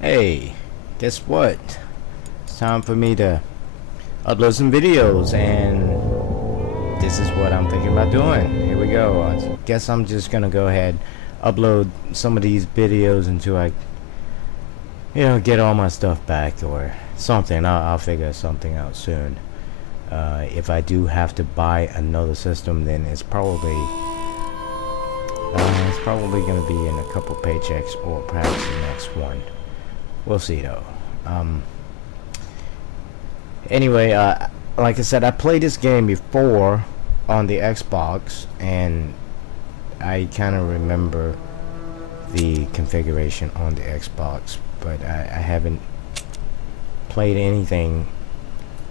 Hey, guess what? It's time for me to upload some videos, and this is what I'm thinking about doing. Here we go. I guess I'm just gonna go ahead, upload some of these videos until I, get all my stuff back or something. I'll figure something out soon. If I do have to buy another system, then it's probably gonna be in a couple paychecks or perhaps the next one. We'll see though. Anyway, like I said, I played this game before on the Xbox, and I kind of remember the configuration on the Xbox, but I haven't played anything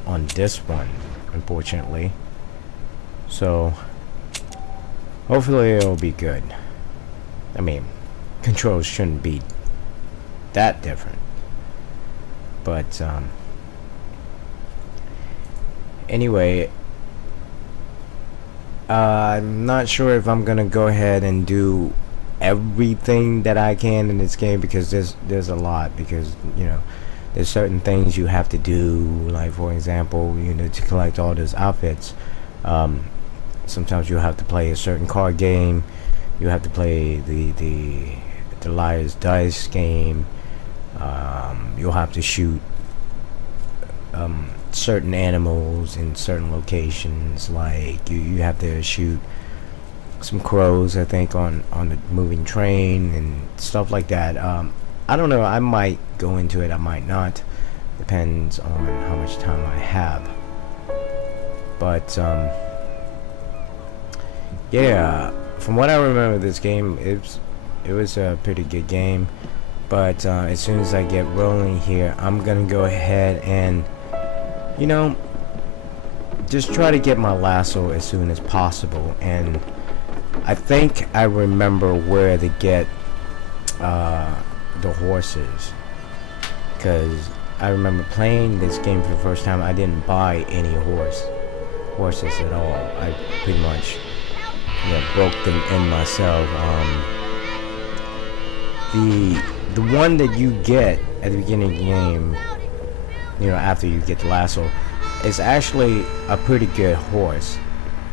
on this one, unfortunately. So hopefully it'll be good. I mean, controls shouldn't be that different, but anyway, I'm not sure if I'm gonna go ahead and do everything that I can in this game, because there's a lot, because there's certain things you have to do, like for example, to collect all those outfits. Sometimes you have to play a certain card game, you have to play the liar's dice game. You'll have to shoot certain animals in certain locations, like you have to shoot some crows, I think, on the moving train and stuff like that. I don't know, I might go into it, I might not, depends on how much time I have. But yeah, from what I remember, this game, it was a pretty good game. But as soon as I get rolling here, I'm gonna go ahead and just try to get my lasso as soon as possible. And I think I remember where to get the horses, because I remember playing this game for the first time. I didn't buy any horses at all. I pretty much broke them in myself. The one that you get at the beginning of the game, after you get the lasso, is actually a pretty good horse.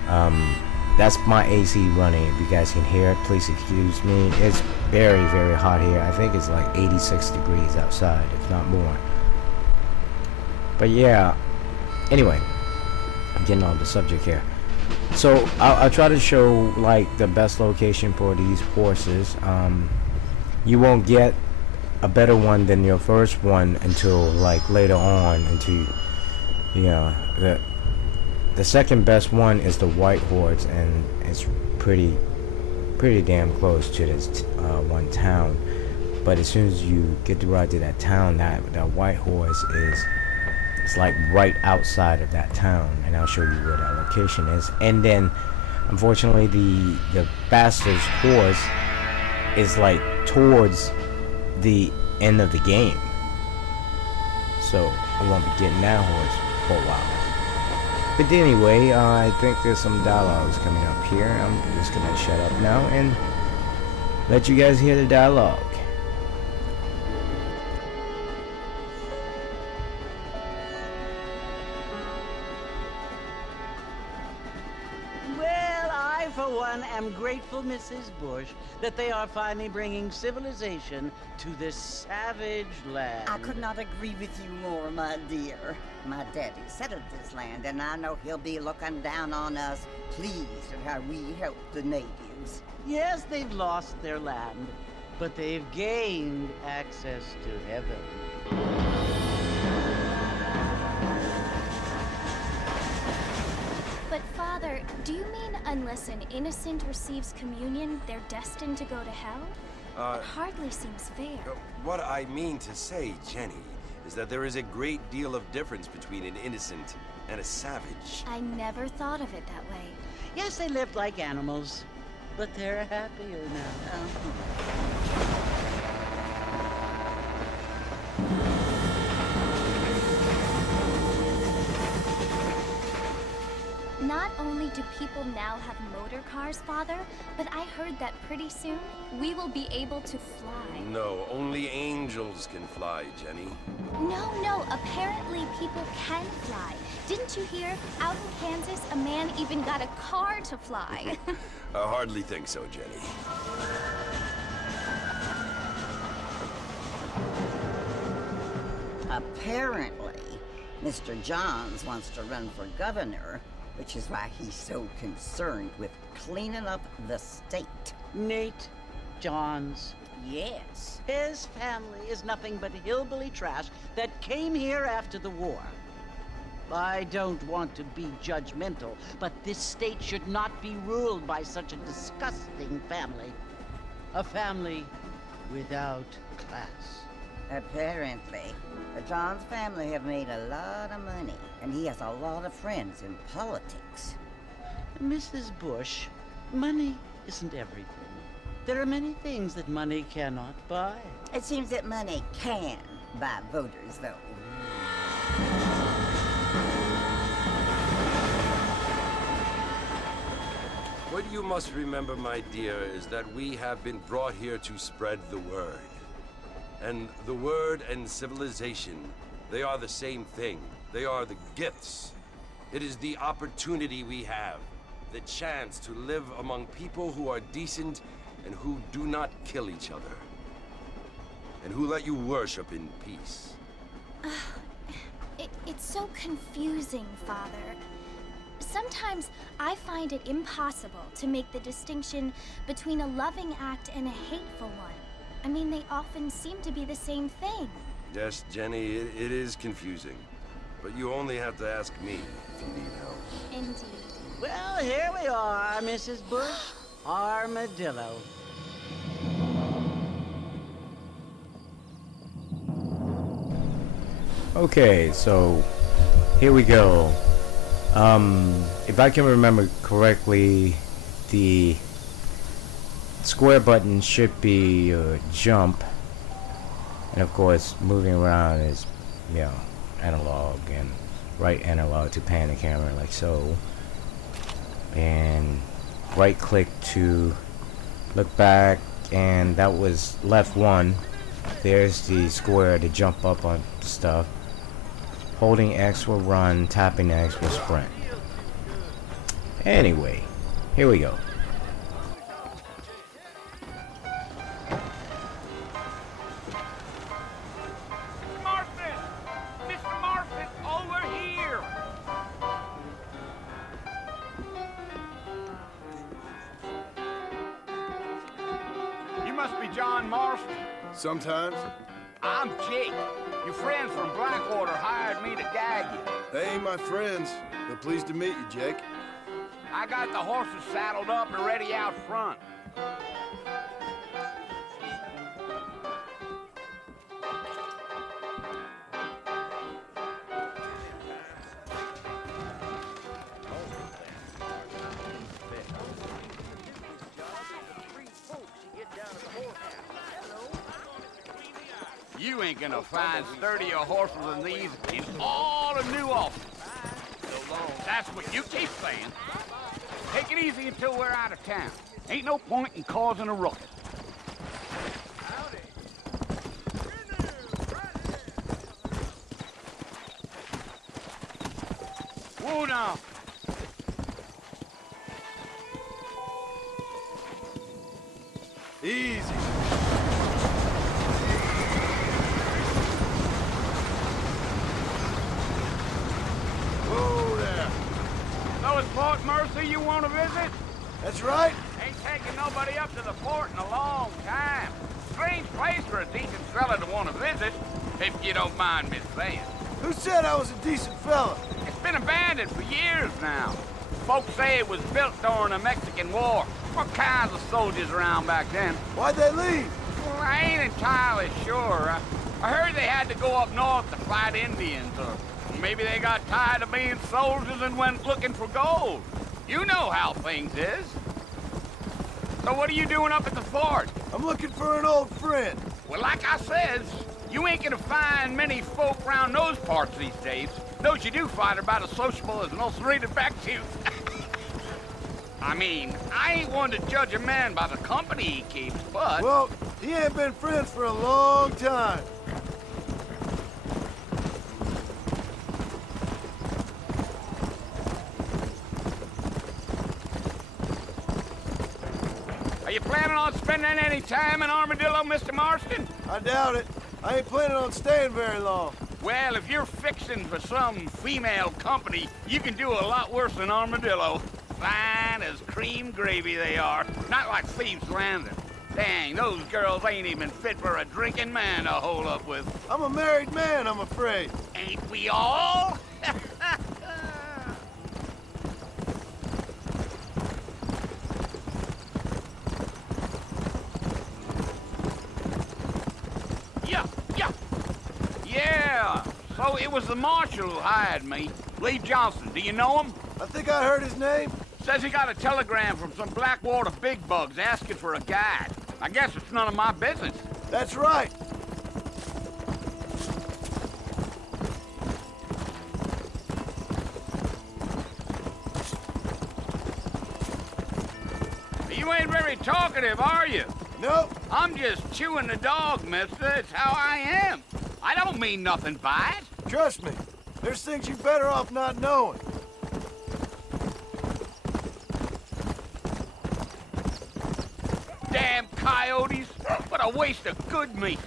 That's my AC running. If you guys can hear it, please excuse me. It's very, very hot here. I think it's like 86 degrees outside, if not more. But yeah, anyway, I'm getting on the subject here. So I'll try to show like the best location for these horses. You won't get a better one than your first one until like later on, until the second best one is the white horse, and it's pretty damn close to this one town. But as soon as you get to ride to that town, that white horse it's like right outside of that town, and I'll show you where that location is. And then unfortunately the fastest horse is like towards the end of the game, so I won't be getting that horse for a while. But anyway, I think there's some dialogues coming up here. I'm just gonna shut up now and let you guys hear the dialogue. For one, am grateful, Mrs. Bush, that they are finally bringing civilization to this savage land. I could not agree with you more, my dear. My daddy settled this land, and I know he'll be looking down on us, pleased at how we help the natives. Yes, they've lost their land, but they've gained access to heaven. But Father, do you mean unless an innocent receives communion, they're destined to go to hell? It hardly seems fair. What I mean to say, Jenny, is that there is a great deal of difference between an innocent and a savage. I never thought of it that way. Yes, they lived like animals, but they're happier now. Not only do people now have motor cars, Father, but I heard that pretty soon we will be able to fly. No, only angels can fly, Jenny. No, apparently people can fly. Didn't you hear? Out in Kansas, a man even got a car to fly. I hardly think so, Jenny. Apparently, Mr. Johns wants to run for governor, which is why he's so concerned with cleaning up the state. Nate Johns. Yes. His family is nothing but hillbilly trash that came here after the war. I don't want to be judgmental, but this state should not be ruled by such a disgusting family. A family without class. Apparently, the Johns family have made a lot of money, and he has a lot of friends in politics. Mrs. Bush, money isn't everything. There are many things that money cannot buy. It seems that money can buy voters, though. What you must remember, my dear, is that we have been brought here to spread the word. And the word and civilization, they are the same thing. They are the gifts. It is the opportunity we have, the chance to live among people who are decent and who do not kill each other. And who let you worship in peace. It's so confusing, Father. Sometimes I find it impossible to make the distinction between a loving act and a hateful one. I mean, they often seem to be the same thing. Yes, Jenny, it is confusing. But you only have to ask me if you need help. Indeed. Well, here we are, Mrs. Bush. Armadillo. Okay, so here we go. If I can remember correctly, the square button should be jump, and of course moving around is, you know, analog, and right analog to pan the camera like so, and right click to look back, and that was left one. There's the square to jump up on stuff. Holding X will run, tapping X will sprint. Anyway, here we go. Marston! Mr. Marston, over here! You must be John Marston. Sometimes. I'm Jake. Your friends from Blackwater hired me to gag you. They ain't my friends. They're pleased to meet you, Jake. I got the horses saddled up and ready out front. You ain't gonna find sturdier horses than these in all of New Orleans. That's what you keep saying. Take it easy until we're out of town. Ain't no point in causing a ruckus. Whoa now. Easy. Whoa there. So it's Fort Mercy you want to visit? That's right. Ain't taking nobody up to the fort in a long time. Strange place for a decent fella to want to visit, if you don't mind me saying. Who said I was a decent fella? It's been abandoned for years now. Folks say it was built during the Mexican War. What kinds of soldiers around back then? Why'd they leave? Well, I ain't entirely sure. I heard they had to go up north to fight Indians, or maybe they got tired of being soldiers and went looking for gold. You know how things is. So what are you doing up at the fort? I'm looking for an old friend. Well, like I says, you ain't gonna find many folk around those parts these days. Those you do find are about as sociable as an ulcerated back tooth. I mean, I ain't one to judge a man by the company he keeps, but... Well, he ain't been friends for a long time. Are you planning on spending any time in Armadillo, Mr. Marston? I doubt it. I ain't planning on staying very long. Well, if you're fixing for some female company, you can do a lot worse than Armadillo. Fine as cream gravy they are. Not like Thieves' Landing. Dang, those girls ain't even fit for a drinking man to hole up with. I'm a married man, I'm afraid. Ain't we all? Yeah, so it was the marshal who hired me. Lee Johnson, do you know him? I think I heard his name. Says he got a telegram from some Blackwater big bugs asking for a guide. I guess it's none of my business. That's right. You ain't very talkative, are you? Nope. I'm just chewing the dog, mister. It's how I am. I don't mean nothing by it. Trust me. There's things you're better off not knowing. Damn coyotes. What a waste of good meat.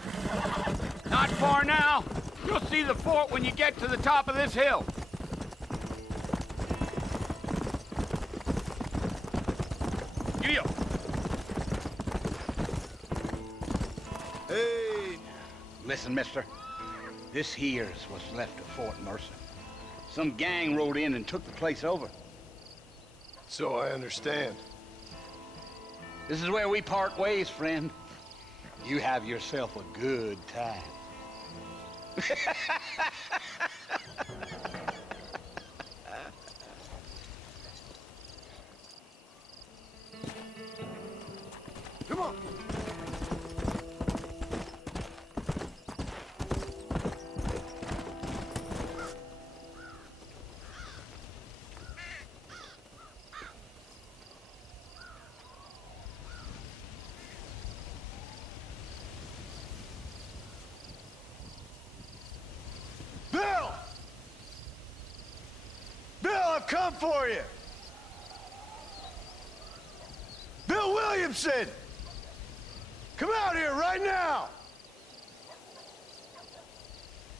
Not far now. You'll see the fort when you get to the top of this hill. Giddy up. Hey. Listen, mister. This here's what's left of Fort Mercer. Some gang rode in and took the place over. So I understand. This is where we part ways, friend. You have yourself a good time. Come on. Bill! Bill, I've come for you! Bill Williamson! Come out here right now!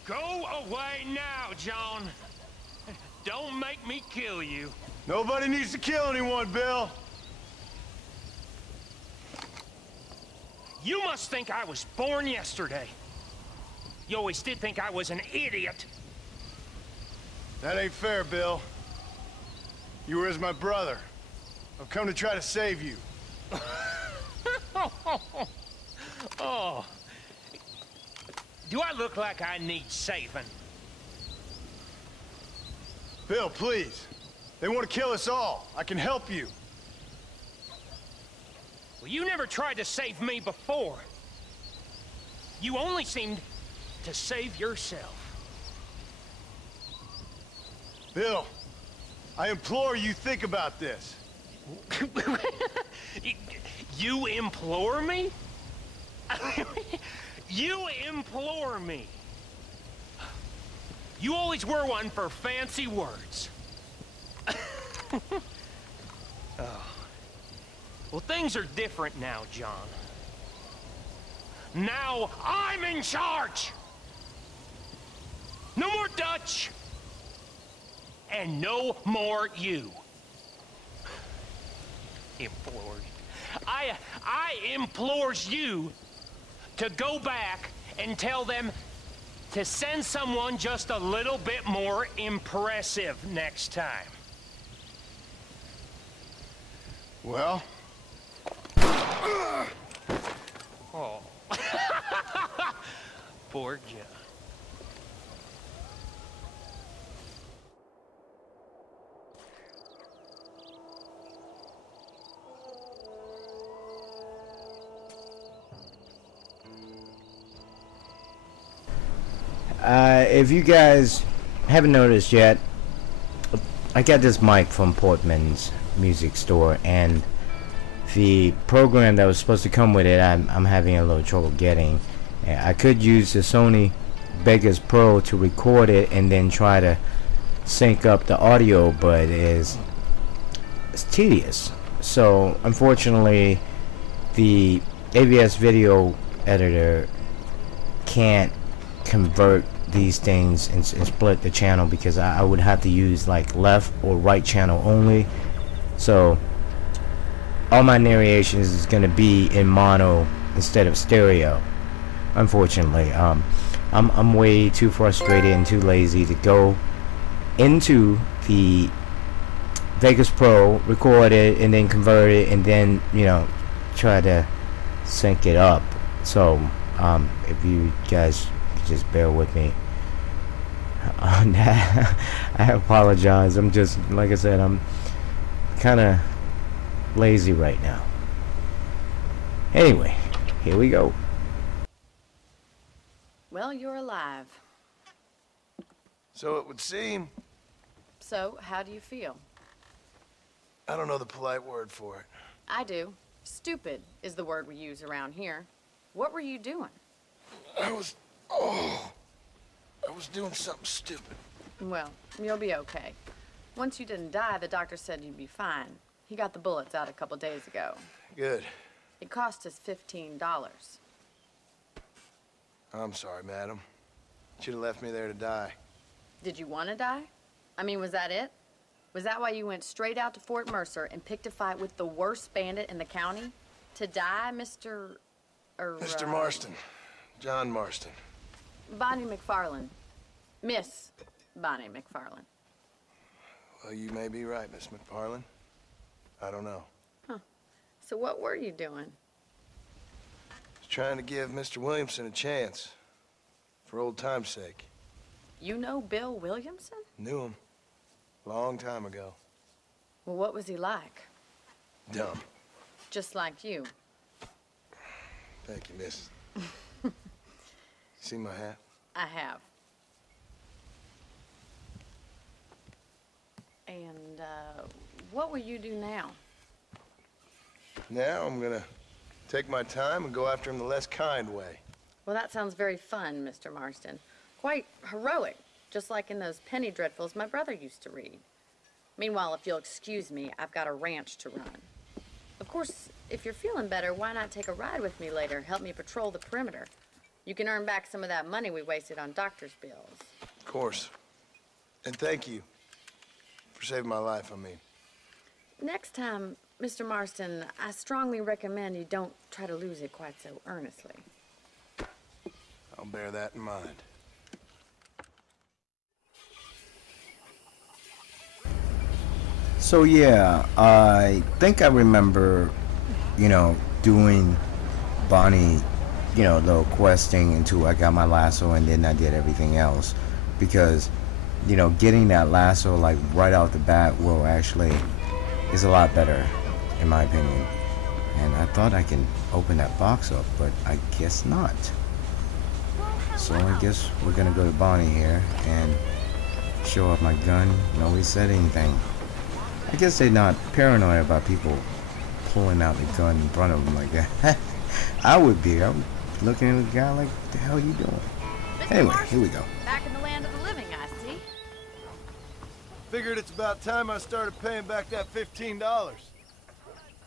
Go away now, John. Don't make me kill you. Nobody needs to kill anyone, Bill. You must think I was born yesterday. You always did think I was an idiot. That ain't fair, Bill. You were as my brother. I've come to try to save you. Oh. Do I look like I need saving? Bill, please. They want to kill us all. I can help you. Well, you never tried to save me before. You only seemed to save yourself. Bill, I implore you think about this. You implore me? You implore me. You always were one for fancy words. Oh. Well, things are different now, John. Now I'm in charge! No more Dutch! And no more you. Implored. I implores you to go back and tell them to send someone just a little bit more impressive next time. Well? Oh. Poor John. If you guys haven't noticed yet, I got this mic from Portman's music store, and the program that was supposed to come with it, I'm having a little trouble getting. I could use the Sony Vegas Pro to record it and then try to sync up the audio, but it's tedious. So unfortunately, the AVS video editor can't convert these things and split the channel, because I would have to use like left or right channel only. So all my narrations is going to be in mono instead of stereo, unfortunately. I'm way too frustrated and too lazy to go into the Vegas Pro, record it, and then convert it, and then, you know, try to sync it up. So if you guys could just bear with me on that. I apologize. I'm just, like I said, I'm kind of lazy right now. Anyway, here we go. Well, you're alive. So it would seem. So, how do you feel? I don't know the polite word for it. I do. Stupid is the word we use around here. What were you doing? I was doing something stupid. Well, you'll be okay. Once you didn't die, the doctor said you'd be fine. He got the bullets out a couple days ago. Good. It cost us $15. I'm sorry, madam. Should have left me there to die. Did you want to die? I mean, was that it? Was that why you went straight out to Fort Mercer and picked a fight with the worst bandit in the county? To die, Mr. Mr. Marston. John Marston. Bonnie McFarlane. Miss Bonnie McFarlane. Well, you may be right, Miss McFarlane. I don't know. Huh. So what were you doing? I was trying to give Mr. Williamson a chance. For old time's sake. You know Bill Williamson? Knew him. Long time ago. Well, what was he like? Dumb. Just like you. Thank you, miss. See my hat? I have. And, what will you do now? Now I'm gonna take my time and go after him the less kind way. Well, that sounds very fun, Mr. Marston. Quite heroic, just like in those penny dreadfuls my brother used to read. Meanwhile, if you'll excuse me, I've got a ranch to run. Of course, if you're feeling better, why not take a ride with me later? Help me patrol the perimeter. You can earn back some of that money we wasted on doctor's bills. Of course. And thank you for saving my life, I mean. Next time, Mr. Marston, I strongly recommend you don't try to lose it quite so earnestly. I'll bear that in mind. So yeah, I think I remember, you know, doing Bonnie, you know, the questing until I got my lasso, and then I did everything else, because, you know, getting that lasso like right out the bat will actually is a lot better, in my opinion. And I thought I can open that box up, but I guess not. So I guess we're gonna go to Bonnie here and show off my gun. Nobody said anything. I guess they're not paranoid about people pulling out the gun in front of them like that. I would be. I'm looking at the guy like, what the hell are you doing? Mr. Anyway, Marston, here we go. Back in the land of the living, I see. Figured it's about time I started paying back that $15.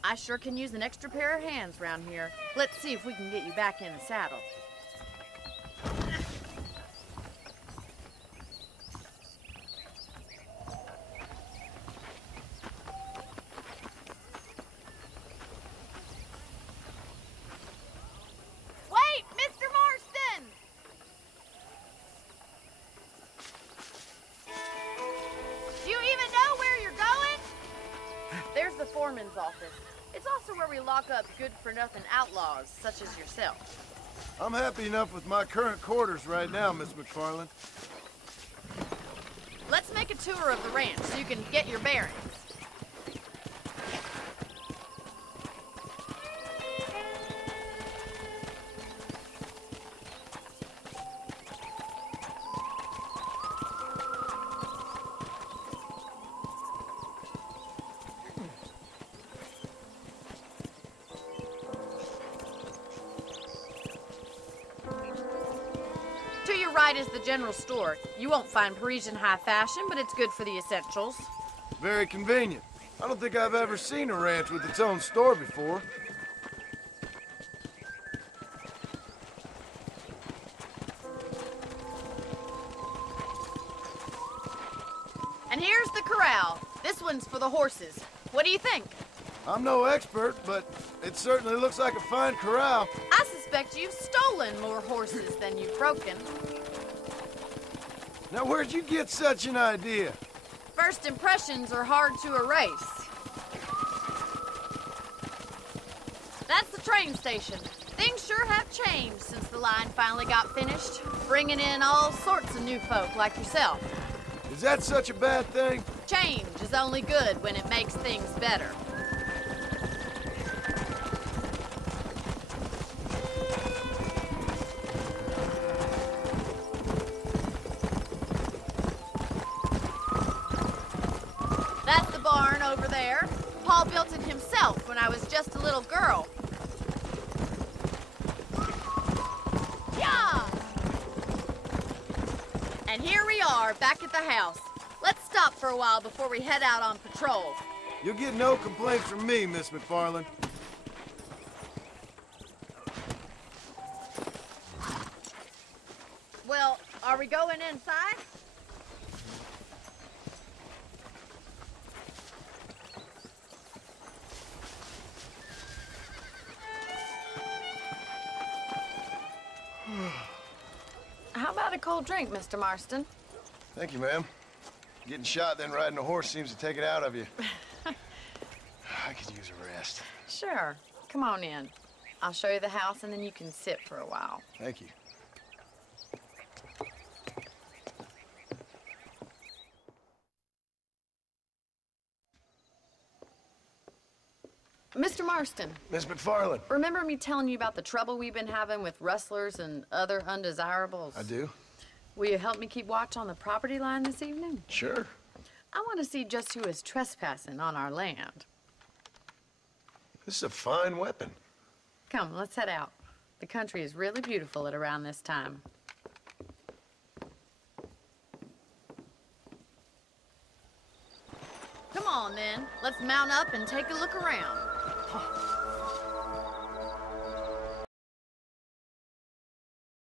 I sure can use an extra pair of hands around here. Let's see if we can get you back in the saddle. Wait, Mr. Marston! Do you even know where you're going? There's the foreman's office. It's also where we lock up good-for-nothing outlaws, such as yourself. I'm happy enough with my current quarters right now, Miss McFarlane. Let's make a tour of the ranch so you can get your bearings. right is the general store. You won't find Parisian high fashion, but it's good for the essentials. Very convenient. I don't think I've ever seen a ranch with its own store before. And here's the corral. This one's for the horses. What do you think? I'm no expert, but it certainly looks like a fine corral. I suspect you've stolen more horses than you've broken. Now, where'd you get such an idea? First impressions are hard to erase. That's the train station. Things sure have changed since the line finally got finished, bringing in all sorts of new folk like yourself. Is that such a bad thing? Change is only good when it makes things better. That's the barn over there. Paul built it himself when I was just a little girl. Yeah! And here we are, back at the house. Let's stop for a while before we head out on patrol. You'll get no complaints from me, Miss McFarlane. Well, are we going inside? How about a cold drink, Mr. Marston? Thank you, ma'am. Getting shot, then riding a horse seems to take it out of you. I could use a rest. Sure. Come on in. I'll show you the house, and then you can sit for a while. Thank you. Mr. Marston, Miss McFarlane. remember me telling you about the trouble we've been having with rustlers and other undesirables? I do. Will you help me keep watch on the property line this evening? Sure. I want to see just who is trespassing on our land. This is a fine weapon. Come, let's head out. The country is really beautiful at around this time. Come on, then. Let's mount up and take a look around.